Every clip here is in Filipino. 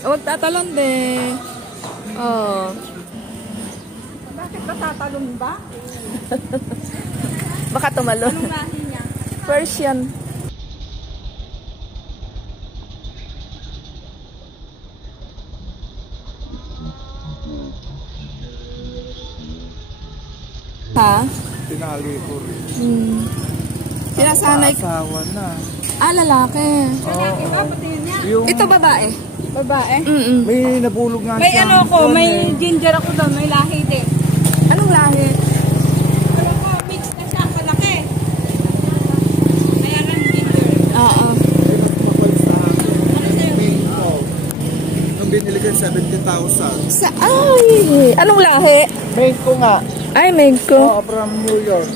Huwag tatalon din. Oh. Bakit ba tatalon ba? Baka tumalon. Anong lahi niya? Persian. Ha? Tinali ko rin. Sinasanay. Asawa na. Ah, lalaki. Lalaki ba? Pati yun niya? Yung, Ito babae. Babae? may nabulog nga May siya. ano ko, may ginger ako doon, may lahi din. Anong lahi? Alam ko, mix na siya, malaki. Kaya nga ginger. Oo. Mapal sa akin. Ano sa'yo? Nung binili ko 70,000. Sa ay, anong lahi? Main ko nga. Ay, Megko. Oo, from New York.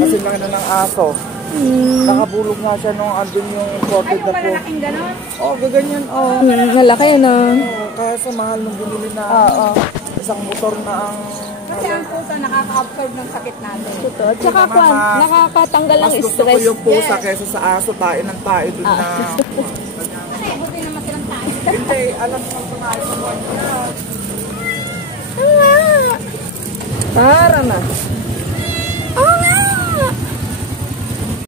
Kasi laki na ng aso. Nakabulog nga siya nung andun yung Ay, sorted yung na po. malalaking gano'n? Oo, gaganyan. Oo. Malaki na. Oo, kaya sa mahal nung binili na isang motor na ang... Kasi ang pusa nakaka-absorb ng sakit natin. Totoo. Tsaka kwan, nakakatanggal ng Mas gusto stress. ko yung pusa kesa sa aso, tayo ng tayo dun na... Kasi buti naman silang tayo. Hindi, alam mo kung tayo ng Para na.